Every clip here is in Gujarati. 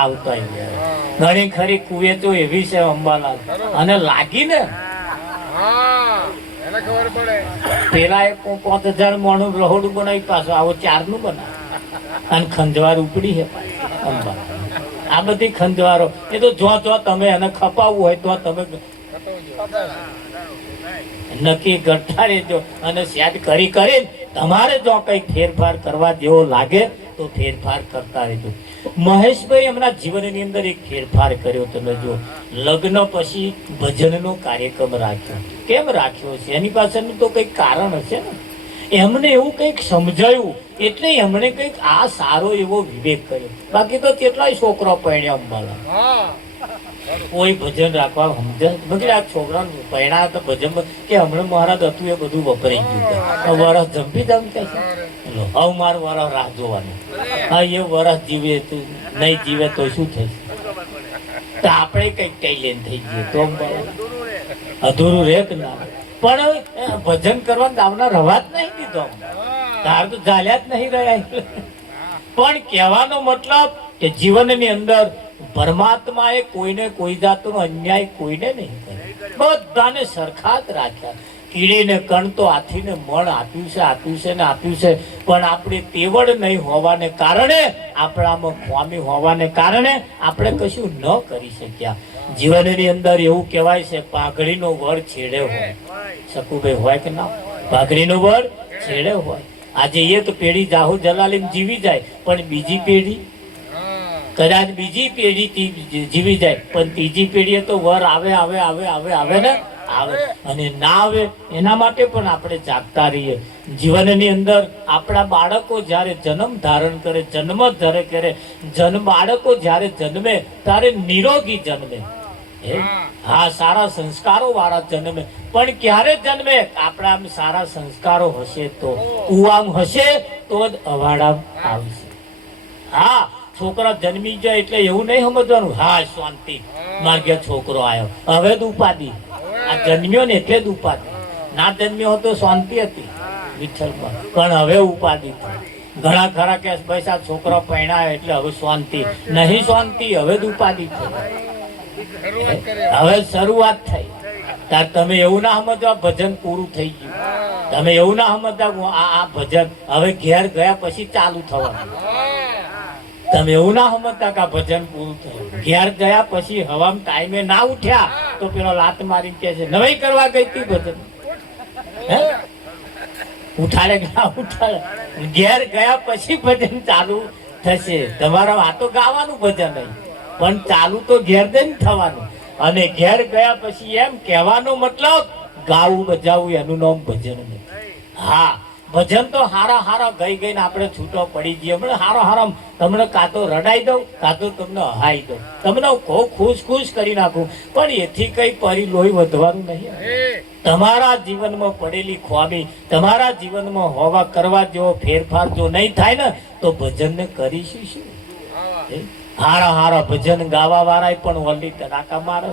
આવતા ઘણી ખરી કુએ તો એવી છે અંબાલાલ અને લાગી ને પેલા 5,000 માણું રહોડું બનાવી પાછું આવો 4 નું બનાવે અને ખંજવાર ઉપડી છે અંબાલાલ. આ બધી ખંજવારો એ તો જો તમે એને ખપાવવું હોય તો તમે નક્કી કરતા રહેજો અને સેટ કરી તમારે જો કઈ ફેરફાર કરવા જેવો લાગે તો ફેરફાર કરતા રહેજો. મહેશભાઈ એમના જીવનની અંદર એક ફેરફાર કર્યો. તમે જો લગ્ન પછી ભજનનો કાર્યક્રમ રાખ્યો. કેમ રાખ્યો છે એની પાછળનું તો કંઈક કારણ હશે ને. એમને એવું કંઈક સમજાયું એટલે એમણે કંઈક આ સારો એવો વિવેક કર્યો. બાકી તો કેટલાય છોકરા પરણ્યા અંબાલા કોઈ ભજન રાખવા સમજે બગડે. આ છોકરા પરણા તો ભજન કે હમણાં મહારાજ હતું એ બધું વપરાઈ ગયું. વરસ જંપી જમ કે છે હવે મારું વરસ રાહ જોવાનું. હા એ વરસ જીવે તું નહીં જીવે તો શું થશે? તો આપણે કઈક કઈ લેન થઈ ગયું તો અધૂરું રે કે ના. પણ ભજન કરવાનું આવના રવા જ નહીં દીધો. તાર તો ચાલ્યા જ નહીં રહ્યા. પણ કહેવાનો મતલબ કે જીવનની અંદર પરમાત્માએ કોઈને કોઈ જાતનો અન્યાય કોઈને નહીં કર્યો. બધાને સરખા જ રાખ્યા. કીડીને કણ તો હાથીને મણ આપ્યું છે ને આપ્યું છે. પણ આપણી તેવડ નહીં હોવાને કારણે આપણામાં ખામી હોવાને કારણે આપણે કશું ન કરી શક્યા. જીવનની અંદર એવું કહેવાય છે પાઘડીનો વર છેડે હોય. શકુભાઈ હોય કે ના? પાઘડીનો વર છેડે હોય. આજે એક પેઢી જાહુ જલાલી જીવી જાય પણ બીજી પેઢી કદાચ બીજી પેઢી જીવી જાય પણ ત્રીજી પેઢીએ તો વર આવે ને આવે અને ના આવે એના માટે પણ આપણે જાગતા રહીએ. જીવનની અંદર આપણા બાળકો જ્યારે જન્મ ધારણ કરે બાળકો જ્યારે જન્મે ત્યારે નિરોગી જન્મે. હા સારા સંસ્કારો વાળા જન્મે. પણ ક્યારે જન્મે? આપણા સારા સંસ્કારો હશે તો કુવામ હશે તો જ અવાડા આવશે. હા છોકરા જન્મી જાય એટલે એવું નહીં સમજવાનું હા શાંતિ માર ઘેર છોકરો આવ્યો હવે જ ઉપાધિ. આ જન્મ્યો ને એટલે જ ઉપાધિ. ના જન્મ્યો હતો શાંતિ હતી વિઠ્ઠલમાં પણ હવે ઉપાધિ થઈ. ઘણા ખરા કે બસ આ છોકરો પરણાયો એટલે હવે શાંતિ નહીં. શાંતિ હવે જ ઉપાધિ થઈ. હવે શરૂઆત થઈ. તાર તમે એવું ના સમજો ભજન પૂરું થઈ ગયું. તમે એવું ના સમજતા આ ભજન હવે ઘેર ગયા પછી ચાલુ થવાનું. તમે એવું ના સમજતા કે આ ભજન પૂરું થયું. ઘેર ગયા પછી હવામાં ટાઈમે ના ઉઠ્યા તો પેલો લાત મારી કે છે નવાઈ કરવા ગઈ હતી ભજન ઉઠાડે કે ના ઉઠાડે. ઘેર ગયા પછી ભજન ચાલુ થશે. તમારા વાતો ગાવાનું ભજન નહીં પણ ચાલુ તો ઘેર જઈને થવાનું. અને ઘેર ગયા પછી એમ કહેવાનો મતલબ ગાવું બજાવું એનું નામ ભજન નહીં. હા ભજન તો હારા ગઈને આપણે છૂટો પડી જઈએ. હારા તમને કાં તો રડાઈ દઉં કાં તો તમને હહાઈ દઉં. તમને ખુશ કરી નાખું પણ એથી કઈ પરી લોહી વધવાનું નહીં. તમારા જીવનમાં પડેલી ખ્વામી તમારા જીવનમાં હોવા કરવા જેવો ફેરફાર જો નહીં થાય ને તો ભજનને કરીશું શું? હારા ભજન ગાવા વાળા પણ વલ્લી તડાકા મારે.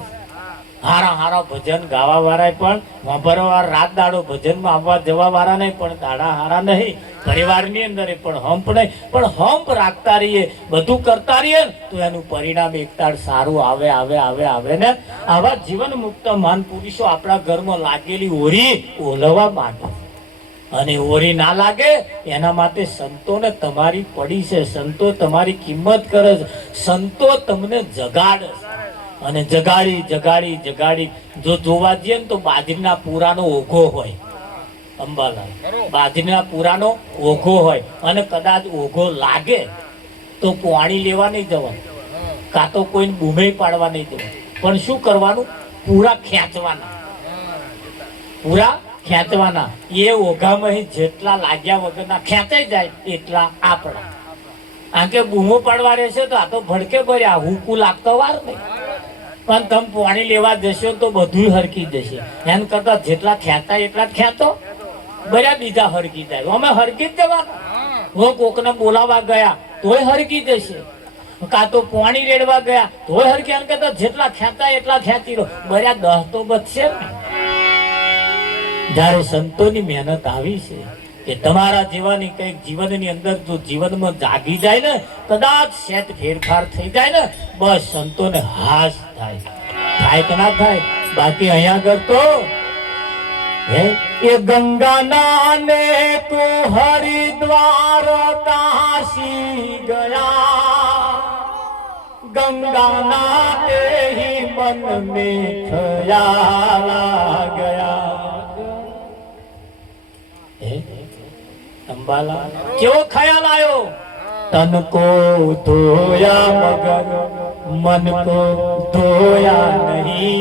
હારા ભજન ગાવા વાળા પણ વાપરવા રાત દાડો ભજનમાં આવવા જવા વાળા નહીં પણ દાડા હારા નહીં. પરિવારની અંદર પણ હંપ નહીં પણ હંપ રાખતા રહીએ બધું કરતા રહીએ તો એનું પરિણામ એકતાળ સારું આવે ને. આવા જીવન મુક્ત મહાન પુરુષો આપણા ઘરમાં લાગેલી ઓરી ઓલવા માંડે અને ઓરી ના લાગે એના માટે સંતોને તમારી પડી છે. સંતો તમારી કિંમત કરે છે. સંતો તમને જગાડે અને જગાડી જો જોવા જઈએ ને તો બાજરીના પૂરાનો ઓઘો હોય અંબાલાલ. બાજરીના પૂરાનો ઓઘો હોય અને કદાચ ઓઘો લાગે તો પાણી લેવા નહીં જવાનું કાં તો કોઈને બૂમે પાડવા નહીં જવાનું. પણ શું કરવાનું? પૂરા ખેંચવાના. એ ઓઘામાં જેટલા લાગ્યા વગરના ખેંચાઈ જાય એટલા આપણા. કારણ કે બૂમો પાડવા રહેશે તો આ તો ભડકે ભર્યા હુકું લાગતો વાર નહીં. પણ તમે પાણી લેવા જશો તો બધું હરકી જશે. એમ કરતા જેટલા ખેંચાય એટલા જ ખેંચો બર્યા બીજા હરકી જાય. અમે હરકી જ જવાનું. હું કોકને બોલાવા ગયા તોય હરકી જશે. કાં તો પાણી રેડવા ગયા તોય હરકી. એમ કરતા જેટલા ખેંચાય એટલા ખેંચી લો બર્યા 10 તો બચશે ને. જયારે સંતોની મહેનત આવી છે કે તમારા જેવાની કંઈક જીવનની અંદર જો જીવનમાં જાગી જાય ને, કદાચ સેટ ફેરફાર થઈ જાય ને, બસ સંતોને હાશ થાય કે ના થાય? બાકી અહીંયા આગળ તો એ ગંગા ને કો હરિદ્વાર કાશી ગયા, गंगा नाते ही मन में ख्याल आ गया। अंबाला क्यों ख्याल आयो? तन को धोया मगर मन को धोया नहीं,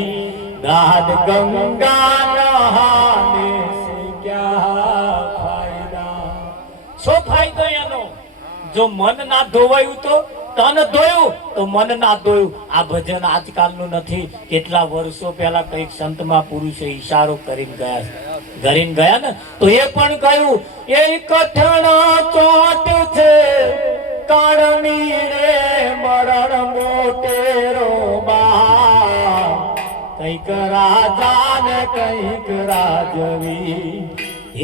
गाद गंगा नहाने से क्या फायदा? शो फायदो एनो? जो मन ना धोवाયું તો તન ધોયું તો મન ના ધોયું. આ ભજન આજકાલનું નથી, કેટલા વર્ષો પહેલા કઈક સંતમાં પુરુષે ઈશારો કરીને ગયા ને, તો એ પણ કહ્યું એ કઠણ ચોટ છે કાળની રે મરણ મોટેરો બા, કઈક રાજા ને કઈક રાજવી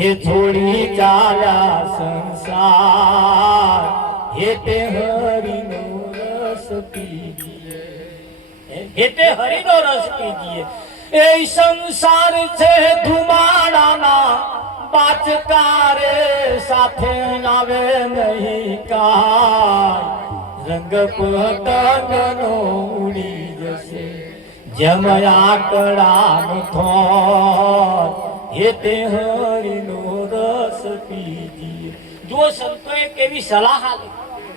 એ છોડી ચાલ્યા સંસાર, हेते हरिनो रस पीजिए, हेते हरिनो रस पीजिए। ए संसार से धुमाड़ाना बाचकारे साथे लावे नहीं काय, रंग पतंगनो उड़ी जैसे जमया कड़ानो थोर, हेते हरिनो रस पीजिए। जो संतोए केवी सलाह आली,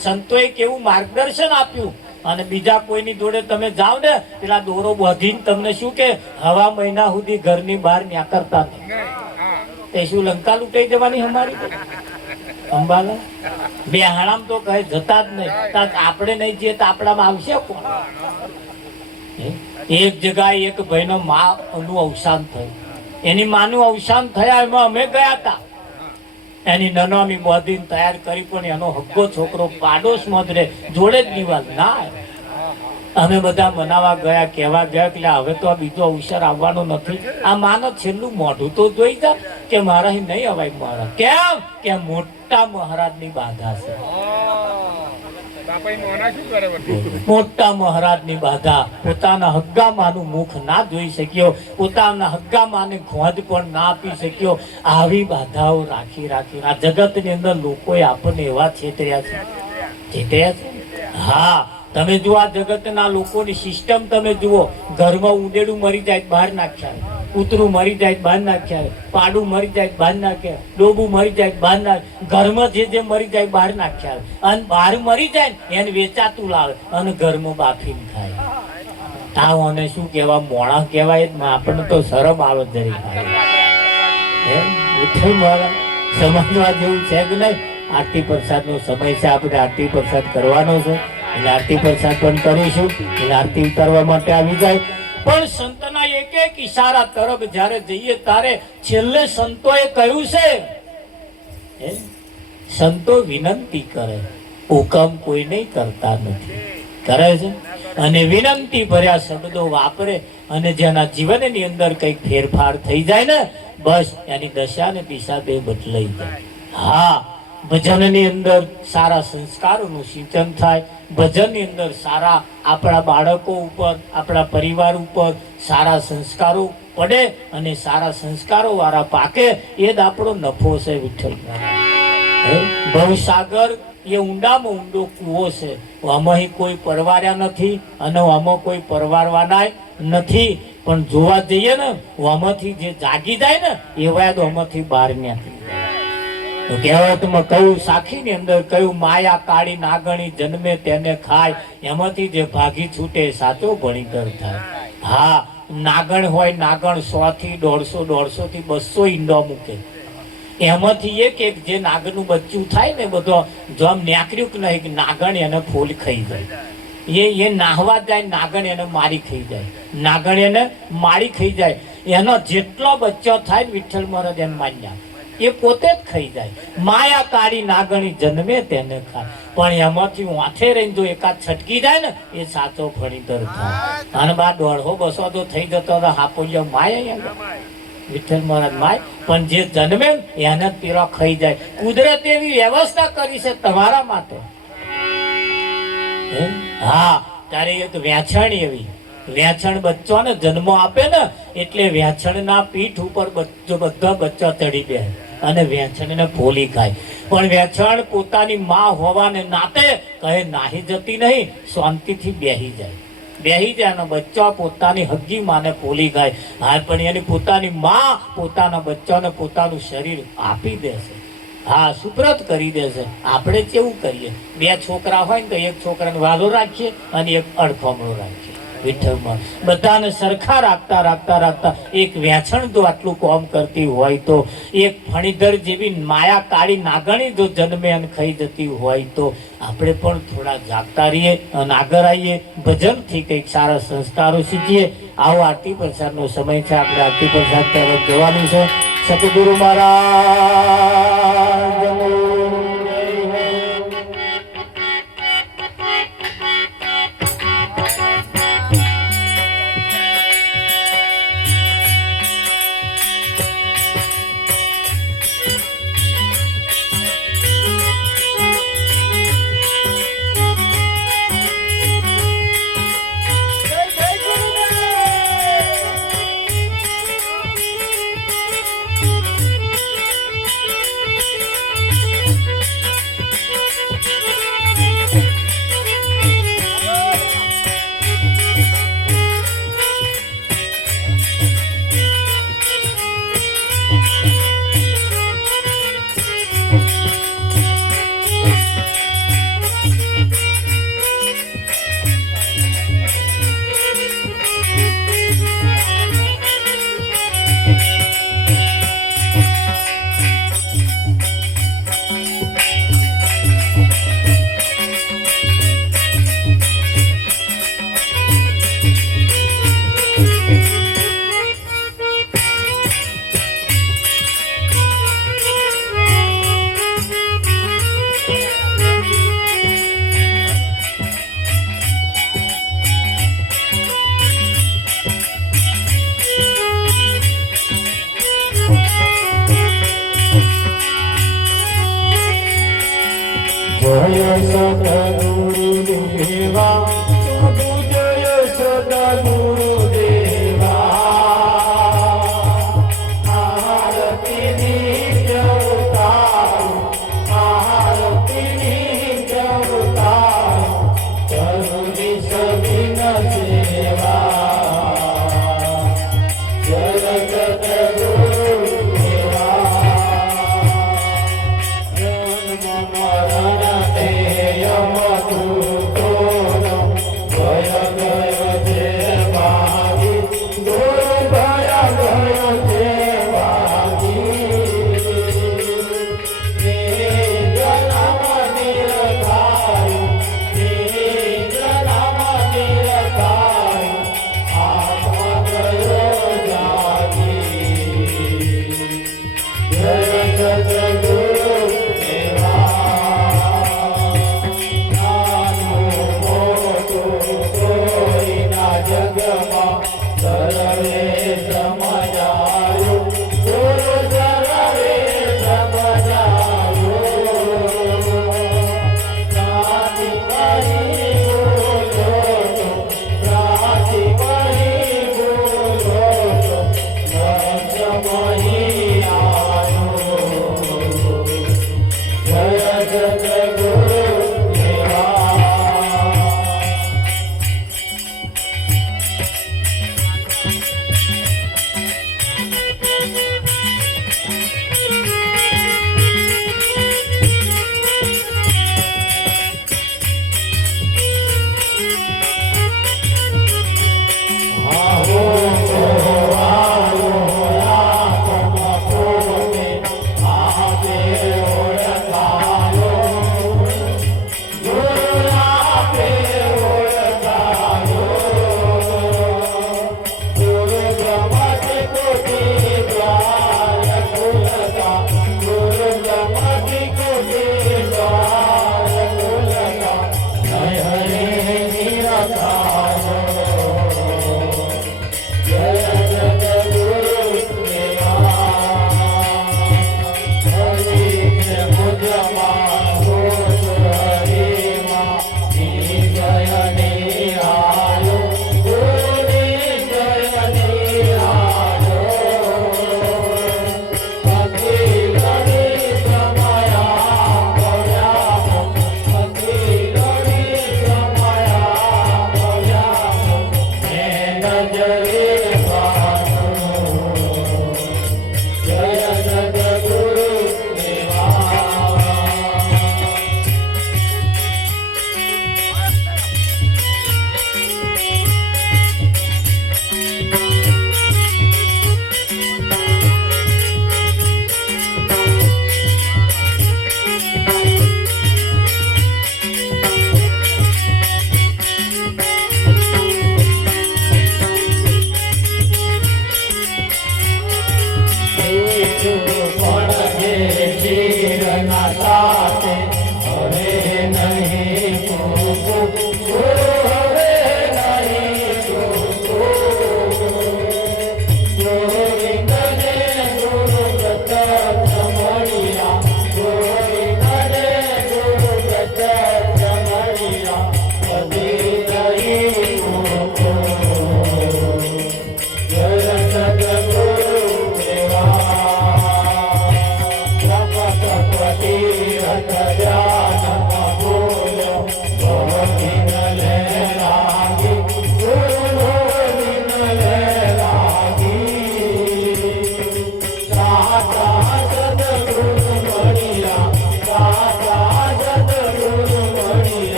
સંતોએ કેવું માર્ગદર્શન આપ્યું, અને બીજા કોઈની જોડે તમે જાવ ને પેલા દોરો બાંધીને તમને શું કે હવા મહિના સુધી ઘરની બહાર ન્યા કરતા નહીં, તે શું લંકા લૂંટાઈ જવાની અમારી? અંબાલા બેહાણામ તો કહે જતા જ નહીં, આપણે નહીં જઈએ તો આપણામાં આવશે કોણ? એક જગ્યાએ એક ભાઈનો માનું અવસાન થયું, એની માનું અવસાન થયા એમાં અમે ગયા હતા, એની નનામી મોદીને તૈયાર કરી, પણ એનો હગ્ગો છોકરો પાડોશમાં જ રહે, જોડે જ દિવાલ ના. અમે બધા મનાવા ગયા, કહેવા ગયા કે હવે તો આ બીજો અવસર આવવાનો નથી, આ માનો છેલ્લું મોઢું તો જોઈ જા કે મારા નહીં અવાય મારા. કેમ કે મોટા મહારાજની બાધા છે, મોટા મહારાજની બાધા. પોતાના હગ્ગા માનું મુખ ના જોઈ શક્યો, પોતાના હગ્ગા માને ખોજ પણ ના આપી શક્યો. આવી બાધાઓ રાખી આ જગતની અંદર લોકોએ આપણને એવા છેતર્યા છે. હા, તમે જુઓ આ જગતના લોકોની સિસ્ટમ તમે જુઓ, ઘરમાં ઉંદેડું મરી જાય બહાર નાખ્યા, કૂતરું મરી જાય બહાર નાખ્યા, પાડું મરી જાય બહાર નાખ્યા, ડોબું મરી જાય બહાર નાખ્યા, ઘરમાં જે મરી જાય બહાર નાખ્યા, અને બહાર મરી જાય એને વેચાતું લાવે અને ઘરમાં બાફીને ખાય. આને શું કહેવા? મોણા કહેવાય જ ને. આપણને તો શરમ આવે જરી સમજવા જેવું છે કે નહીં? આરતી પ્રસાદ નો સમય છે, આપણે આરતી પ્રસાદ કરવાનો છે, એટલે આરતી પ્રસાદ પણ કરીશું. એટલે આરતી ઉતારવા માટે આવી જાય. પણ સંતના એક એક ઈશારા તરફ જ્યારે જઈએ ત્યારે છેલ્લે સંતોએ કહ્યું છે, સંતો વિનંતી કરે, હુકમ કોઈ નહીં કરતા નથી, કરે છે. અને વિનંતી ભર્યા શબ્દો વાપરે, અને જેના જીવનની અંદર કંઈક ફેરફાર થઈ જાય ને, બસ એની દશા ને દિશા બે બદલાઈ જાય. હા, ભજનની અંદર સારા સંસ્કારોનું સિંચન થાય, ભજનની અંદર સારા આપણા બાળકો ઉપર, આપણા પરિવાર ઉપર સારા સંસ્કારો પડે, અને સારા સંસ્કારો વાળા પાકે, એ જ આપણો નફો છે. વિઠ્ઠલ ભવસાગર એ ઊંડામાં ઊંડો કૂવો છે, આમાં કોઈ પરવાર્યા નથી અને આમાં કોઈ પરવારવાના નથી. પણ જોવા જઈએ ને, આમાંથી જે જાગી જાય ને એવા તો આમાંથી બહાર નથી. તો કહેવતમાં કહ્યું, સાખીની અંદર કહ્યું, માયા કાળી નાગણી જન્મે તેને ખાય, એમાંથી જે ભાગી છૂટે સાચો ભણીતર થાય. હા, નાગણ હોય, નાગણ 100 થી 150 થી 200 ઈંડો મૂકે, એમાંથી એક જે નાગનું બચ્ચું થાય ને, બધો જો આમ નેકર્યું કે નહીં, નાગણ એને ફૂલ ખાઈ જાય. એ નાહવા જાય, નાગણ એને મારી ખાઈ જાય, નાગણ એને મારી ખાઈ જાય. એનો જેટલો બચ્ચો થાય વિઠ્ઠલ મહારાજ એને માન્યા, એ પોતે જ ખાઈ જાય. માયા કાળી નાગણી જન્મે તેને ખાય, પણ એમાંથી વાંથે રહીને જો એકાદ છટકી જાય ને, એ સાચો ભણીતર થાય. અને બા 150-200 તો થઈ જતો હાપોલિયો માયા. વિઠ્ઠલ મહારાજ માય પણ જે જન્મે ને એને પેલો ખાઈ જાય. કુદરતે એવી વ્યવસ્થા કરી છે તમારા માટે. હા, તારે એક વ્યાછણ એવી વ્યાછણ બચ્ચાને જન્મ આપે ને એટલે વ્યાછણના પીઠ ઉપર બધા બચ્ચા ચડી ગયા અને વ્યાછણને ફોલી ખાય. પણ વ્યાછણ પોતાની માં હોવાને નાતે કહે નાહી જતી નહીં, શાંતિથી બેહી જાય અને બચ્ચા પોતાની હગી માને ફોલી ખાય. હા, પણ એની પોતાની માં પોતાના બચ્ચાને પોતાનું શરીર આપી દેશે. હા, સુપ્રત કરી દેશે. આપણે કેવું કરીએ, બે છોકરા હોય ને તો એક છોકરાને વાલો રાખીએ અને એક અડખમણો રાખીએ. વિઠ્ઠલમાં બધાને સરખા રાખતા એક વ્યાછણ જો આટલું કામ કરતી હોય તો, એક ફણીધર જેવી માયા કાળી નાગણી જો જન્મે અને ખાઈ જતી હોય તો આપણે પણ થોડા જાગતા રહીએ અને આગળ આવીએ, ભજનથી કંઈક સારા સંસ્કારો શીખીએ. આવો આરતી પ્રસાદનો સમય છે, આપણે આરતી પ્રસાદ તરફ જવાનું છે. સતગુરુ મહારાજ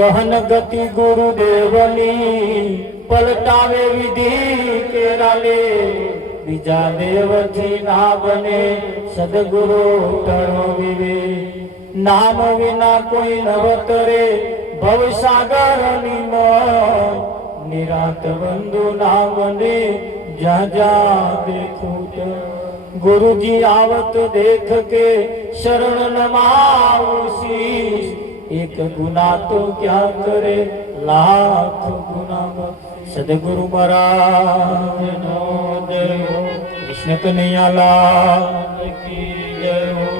ગહન ગતિ ગુરુદેવની પલટાવે વિધિ કેરાલે બીજા દેવથી ના બને સદગુરુ ટણો વિવે નામ વિના કોઈ નવતરે ભવસાગર નિરાત બંધુ ના બને જ્યાં જ્યાં દેખું ગુરુજી આવત દેખ કે શરણ નમાવું શીશ એક ગુના તો ક્યાં કરે લાખ ગુના સદગુરુ મહારાજ નો જય હો કૃષ્ણ કનૈયા લાલ કી જય હો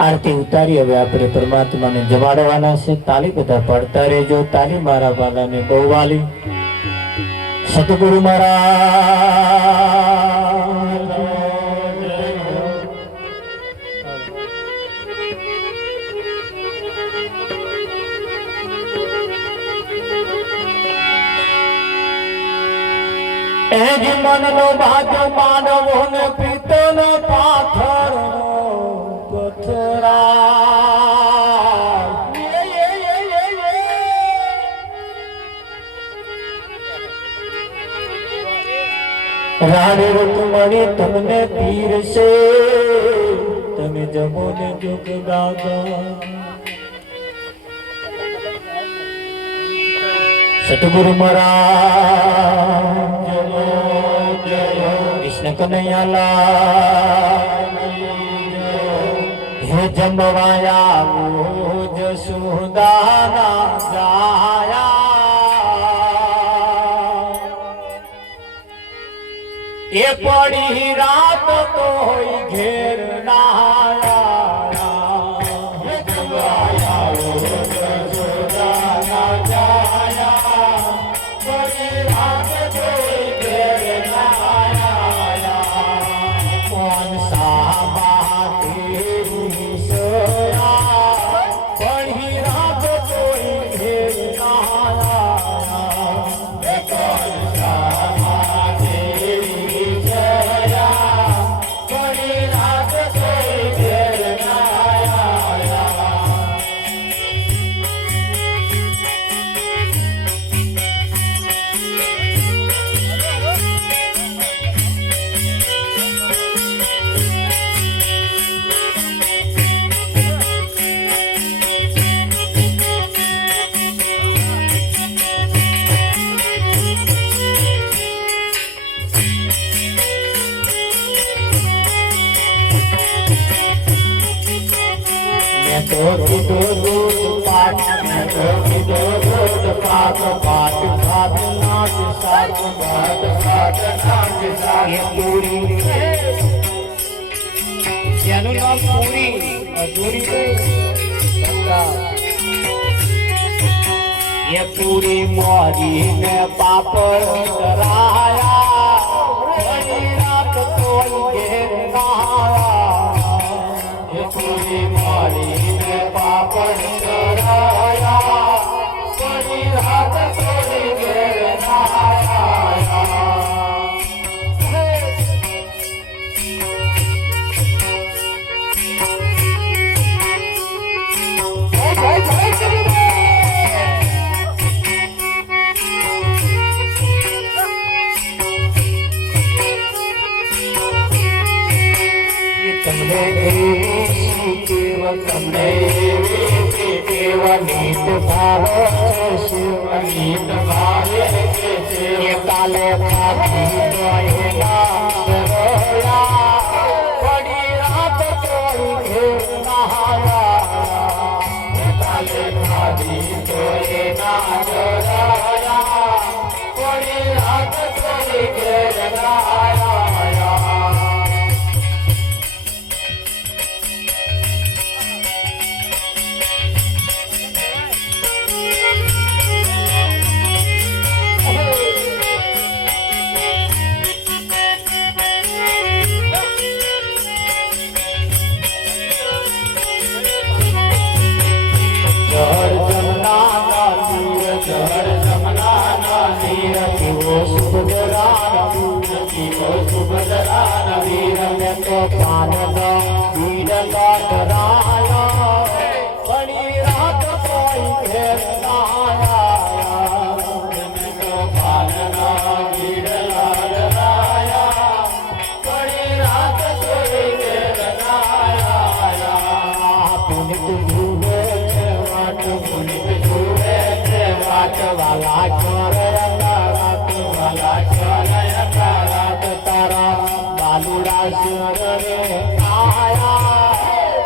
આરતી ઉતારી હવે આપણે પરમાત્માને જમાડવાના છે તાલી બધા પડતા રહેજો તાલી મારા બાલાને બહુ વાલી સતગુરુ મહારાજ એજ મનનો ભાગ્ય માનવો ને પિત્તનો પાથર રાણી ઋતુમણી તમને પીર છે તમે જમો ને જોગ દાદા સતગુરુ મહારાજ કૃષ્ણ કનૈયા લાલ હે જમવાયા જસુદાના જાયા એ પડી રાત તો હોય ઘેર નાયા જમવાયા જસુદાના જાયા પડી રાત તો હોય ઘેર નાયા કોણ સાબા જેનું નામ પૂરી અધૂરી એ પૂરી મોરી ને પાપડ કરાયા રાત કોઈ ઘેર નાયા એ પૂરી મોરી ને પાપડ કરાયા રાત કોઈ ઘેર નાયા નીત ભાવે શિવનીત ભાવે કાલે પડી રાત કોઈ ઘેર નહાયા કાલે પડી ના જરાયા પડી રાત કોઈ ઘેર નહાયા પાલનો વીરનો ધરાયા ઘણી રાત કોઈ ઘેર ના આયા પાલનો વીરનો ધરાયા ઘણી રાત કોઈ ઘેર ના આયા પુનિત જુએ છે વાટ પુનિત જુએ છે વાટ વાલા કરે રાત વાલા કરે રાત તારા બાલુડા શર રે આયા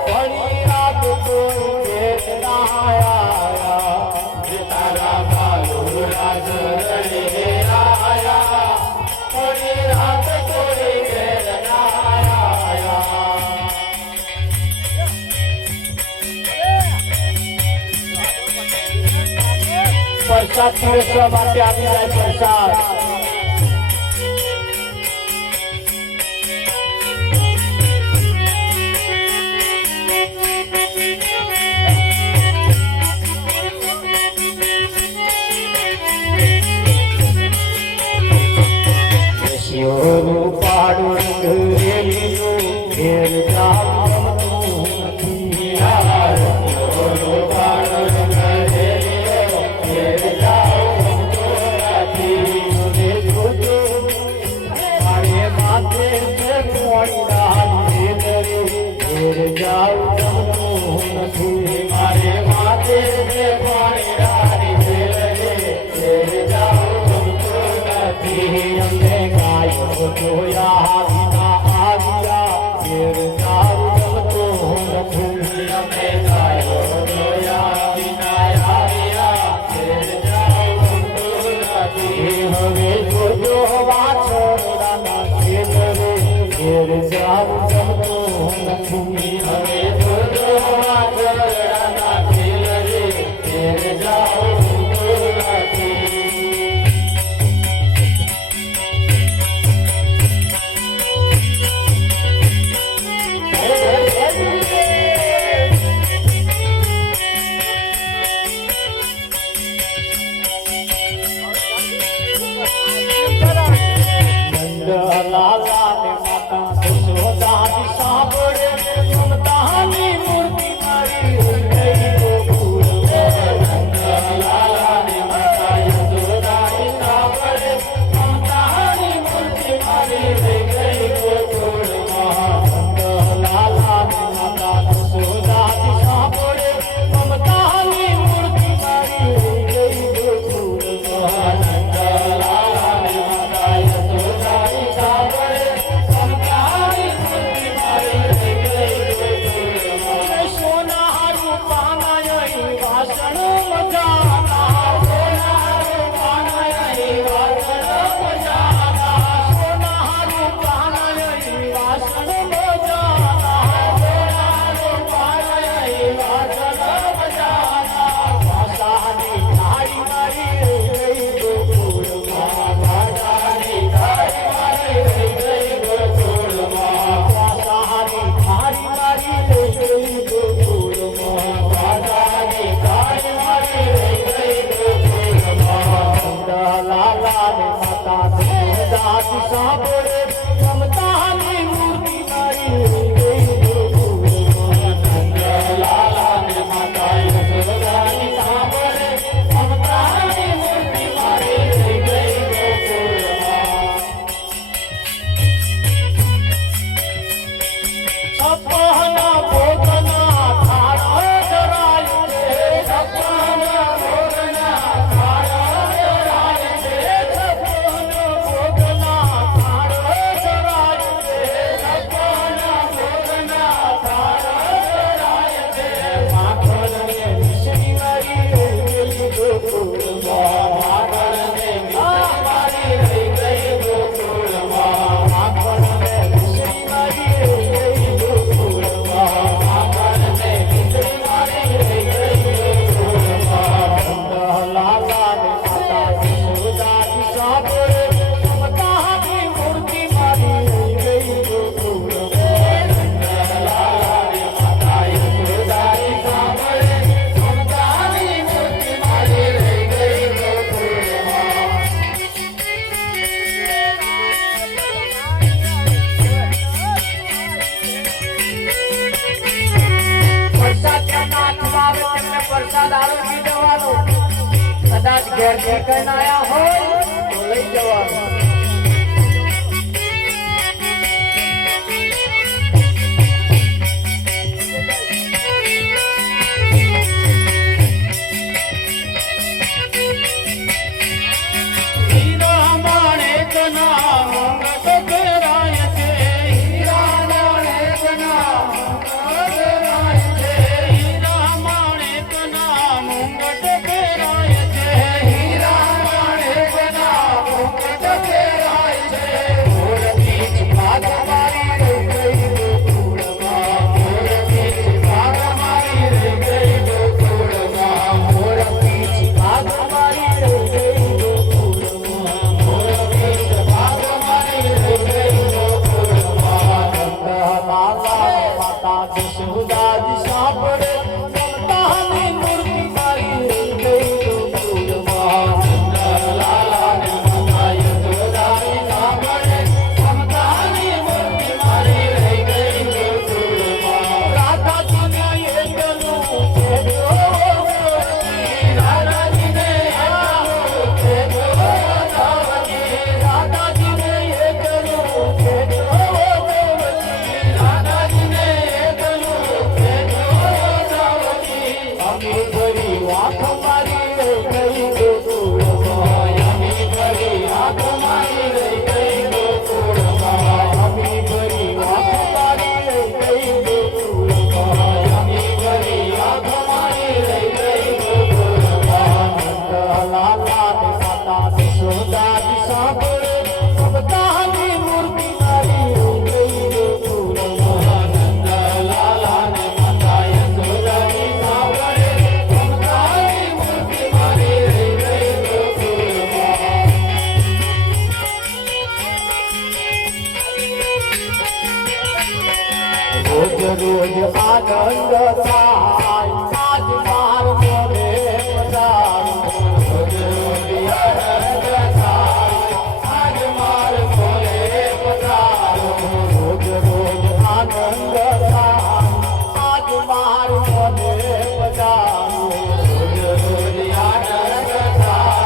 ઘણી રાત કોઈ ઘેર ના આયા તારા બાલુડા શર રે આયા ઘણી રાત કોઈ ઘેર ના આયા પ્રસાદ પીરસવા માટે આવી જાય પ્રસાદ શિવનું પાડું ઘરેલું ઘેર જાવું નથી શિવનું પાડું ઘરેલું ઘેર જાવું નથી મારે માથે છે પોણી ઘેર જાવું નથી મારે માથે છે પોણી ઘેર જાવું નથી અમને ગાયો જોયા વિના આવ્યા ઘેર જાવું ગમતું નથી અમને ગાયો જોયા વિના આવ્યા ઘેર જાવું ગમતું નથી હવે જોજો વાછરડાના ખેતરે ઘેર જાવું ગમતું નથી હવે જોજો વાછરડાના ખેતરે ઘેર જાવું ગમતું નથી લાલા ને માતા યશોદાજી સાંભળે મમતાની મૂર્તિ મારી ગઈ ગોકુળ લાલા ને માતા યશોદાજી સાંભળે મમતાની મૂર્તિ મારી ગઈ ગોકુળમાં લાલા ને માતા યશોદાજી સાંભળે મમતાની મૂર્તિ મારી ગઈ ગોકુળમાં લાલા ને માતા યશોદાજી સાંભળે મમતાની મૂર્તિ મારી ગઈ ગોકુળમાં સોના રૂપાના વાસણ મજાના સોના રૂપાના વાસણ મજાના સોના રૂપાના વાસણ મજાના સોના રૂપાના વાસણ મજાના ભાષાની થાળી મારી ગઈ ગોકુળમાં ભાષાની થાળી મારી ગઈ ગોકુળમાં ભાષાની થાળી મારી ગઈ ગોકુળમાં ભાષાની થાળી મારી ગઈ ગોકુળમાં લાલા ને માતા યશોદાજી સાંભળે મમતાની મૂર્તિ મારી ગઈ ગોકુળમાં લાલા ને માતા યશોદાજી સાંભળે મમતાની મૂર્તિ મારી ગઈ ગોકુળમાં છપ્પના ભોગના થાળા ધરાય છે છપ્પના ભોગના થાળા ધરાય છે છપ્પના ભોગના થાળા ઘેરથી કનાયા હોય તો લઈ જવાનું. રોજ આનંદ થાય આજ માર મોરે પધારો. રોજ આનંદ થાય આજ માર મોરે પધારો. રોજ આનંદ થાય આજ માર મોરે પધારો. રોજ આનંદ થાય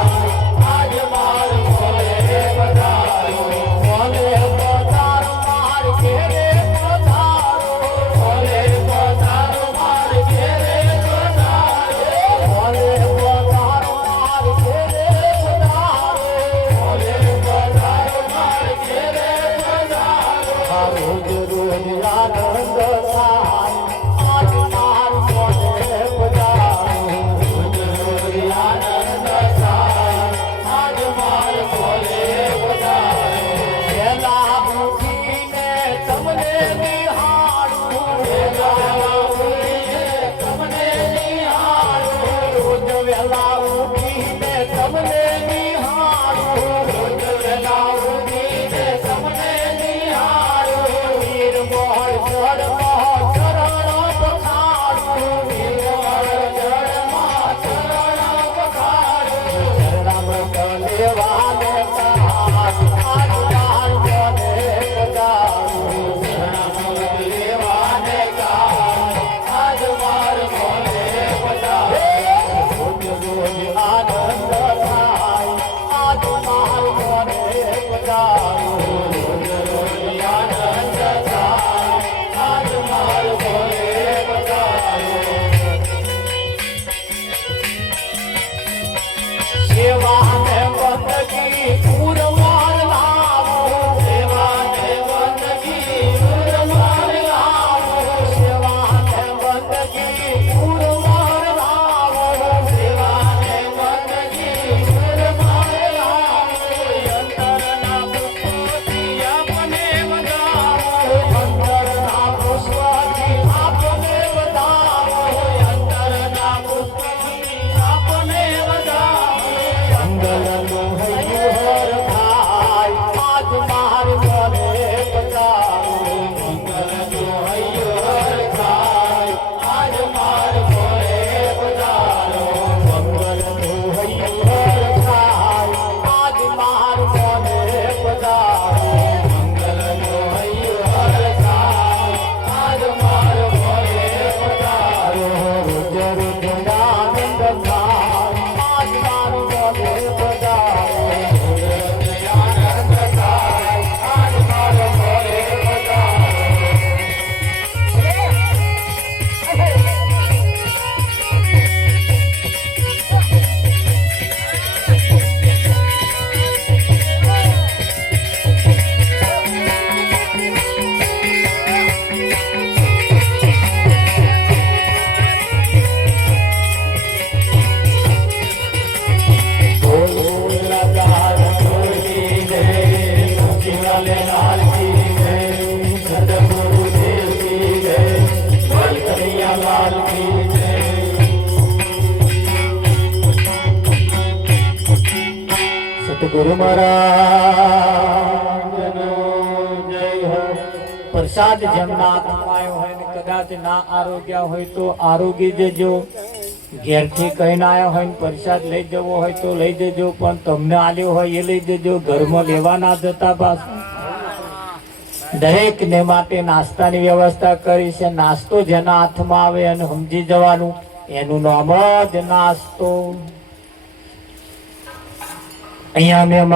આજ માર મોરે પધારો. મોરે પધારો માર ઘેરે પધારો. મોરે પધારો માર ઘેરે સદગુરુ મહારાજનો જય હો. પ્રસાદ જેમના હાથમાં આવ્યો હોય ને કદાચ ના આરોગ્ય હોય તો આરોગી જજો. ઘેરથી કહીને આવ્યા હોય ને પ્રસાદ લઈ જવો હોય તો લઈ જજો, પણ તમને આલ્યો હોય એ લઈ જજો. ઘરમાં લેવા ના જતા પાછું. દરેક ને માટે નાસ્તાની વ્યવસ્થા કરી છે. નાસ્તો જેના હાથમાં આવે અને સમજી જવાનું એનું નામ જ નાસ્તો. અહીંયા મેં